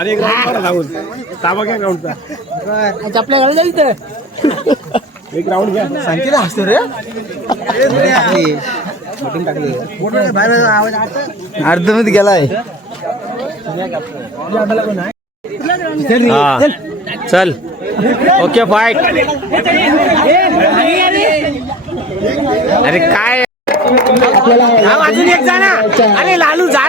आणि एक राऊंड मारा जाऊन ताबा घ्या ग्राउंडचा आपल्या घरात जायचं एक राऊंड घ्या. सांगते हसतो रे? अर्धमध्ये गेलाय. हा. चल. ओके फाईट अरे काय? अजून एक ना. अरे लालू जा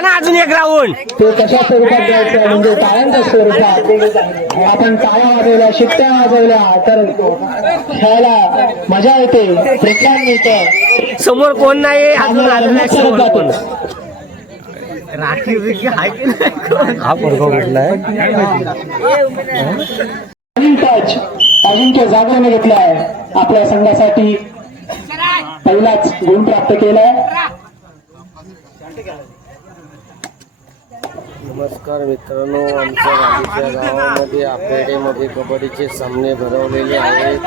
राऊंड ते कशा स्वरूपात द्यायचं म्हणजे टाळ्यांच्या स्वरूपात. आपण टाळ्या वाजवल्या शिट्ट्या वाजवल्या तर खेळायला मजा येते प्रोत्साहन मिळतं. समोर कोण नाही अजून आलं नाही रंगात समोर कोण? जातो. हा पोरगा कुठला नवीन टच अजिंक्य जागरने घेतलाय. आपल्या संघासाठी पहिलाच गुण प्राप्त केलाय. नमस्कार मित्रांनो आमच्या राजूच्या गावामध्ये आपेडेमध्ये कबड्डीचे सामने भरवलेले आहेत.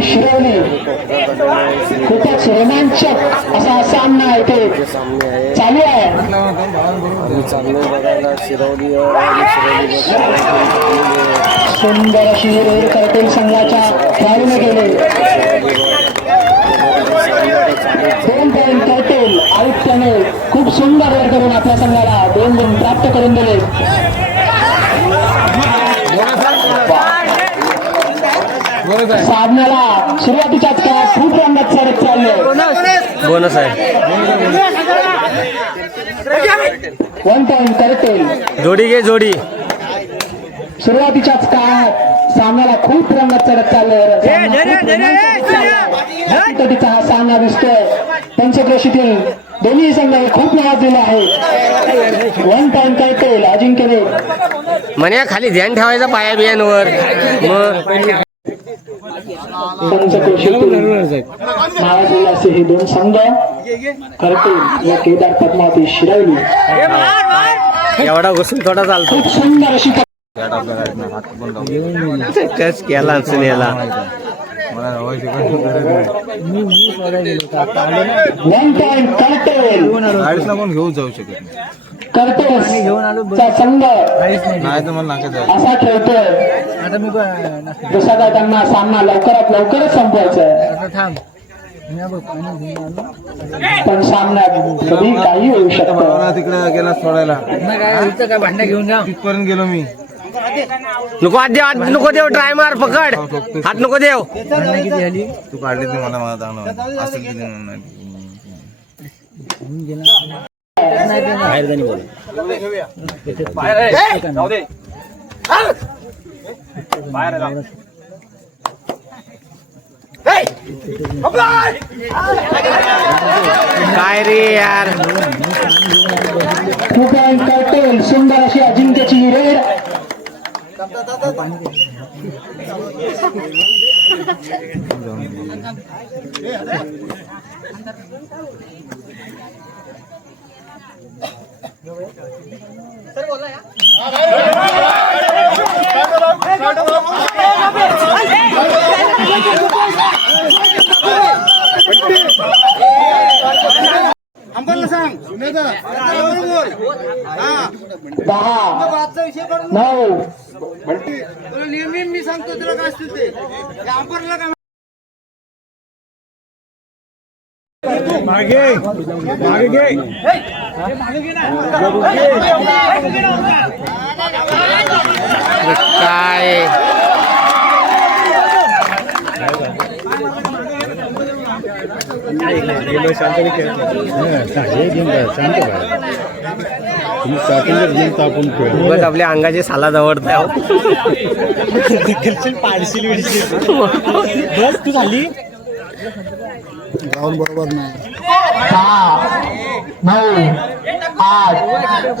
शिरवणे खूपच रोमांचक असा सामना आहे. चाललोय बघायला शिरवली सुंदर अशी रेड करतील संघाच्या खेळाडूने गेले दोन पॉईंट करतील आयुक्ताने खूप सुंदर रेड करून आपल्या संघाला दोन गुण प्राप्त करून दिले. साधनाला सुरुवातीच्याच काळात खूप रंगात चढत चालले. बोनस आहे. वन पॉईंट करतील. जोडी घे जोडी. सुरुवातीच्याच काळात सामन्याला खूप रंगात चढत चाललंय. हा सामना दिसतोय. पंचक्रोशीतील दोन्ही संघाने खूप नावाजलेले आहे. वन पॉईंट करतील अजिंक्यने म्हणे खाली ध्यान ठेवायचं पाया बियांवर मग नावाजलेले असे हे दोन संघ करतील व केदार पद्मावती शिरवली. एवढा घुसून थोडा चालतो. सुंदर अशी टच केला असेल याला वन पॉईंट करतील कोण घेऊ जाऊ शकत नाही. करतील चा संघ असा खेळतोय. दुसऱ्या गटांना सामना लवकरात लवकरच संपवायचा आहे. पण सामन्यात कधी काही होऊ शकतं. तिकडे गेला सोडायला. भांडण घेऊन जा. तिथपर्यंत गेलो मी. नको हात देव हात नको देव ट्राय मार पकड. हात नको देव किती झाली? तू काढली मला मला चांगलं असेल किती नाही काय रे यार टू पॉईंट करतील सुंदर अशी अजिंक्यची रेड नऊ. नेहमी मी सांगतो तुला काय असतं ते अंबरला काय मागे. मागे घे. काय? उगाच आपल्या अंगाचे साला जवळत बस तू झाली? दहा नऊ आठ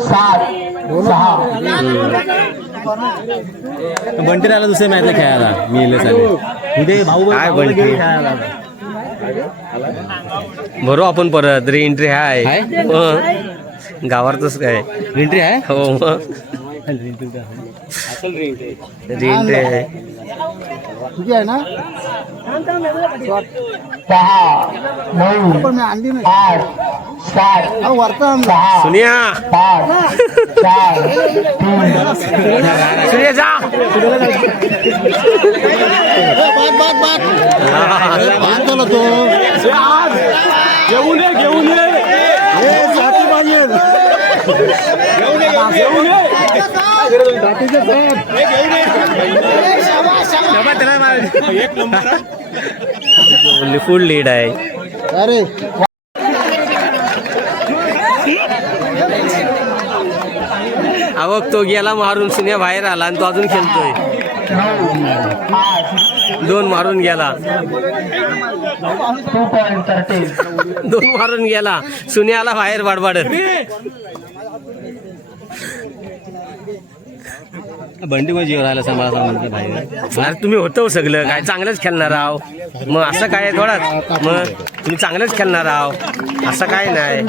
सात सहा बंटी आला दुसऱ्या मॅचला खेळायला मी इले उद्या भाऊ काय बंटी? भरू आपण परत. री एंट्री हाय? मग. गावातच काय? एंट्री आहे हो मग. री एंट्री आहे तुझी आहे ना? दहा नऊ पण मी आणली नाही. आठ सात अहो, वरता आणला सहा सुनिया. पाच चार तीन सुनिया जा. बाद बाद बाद बाद झाला तो. घेऊन ये घेऊन ये हे जाती पाहिजे फुल लीड आहे अरे आवक तो गेला मारून सुनिया बाहेर आला आणि तो अजून खेळतोय दोन मारून गेला. दोन मारून गेला. सुनियाला बाहेर बाडबाडत बंडी माझी राहिला सांभाळा सांभाळा बाहेर अरे तुम्ही होतो हो सगळं. काय चांगलंच खेळणार आहो. मग असं काय थोडाच मग तुम्ही चांगलंच खेळणार आहो. असं काय नाही.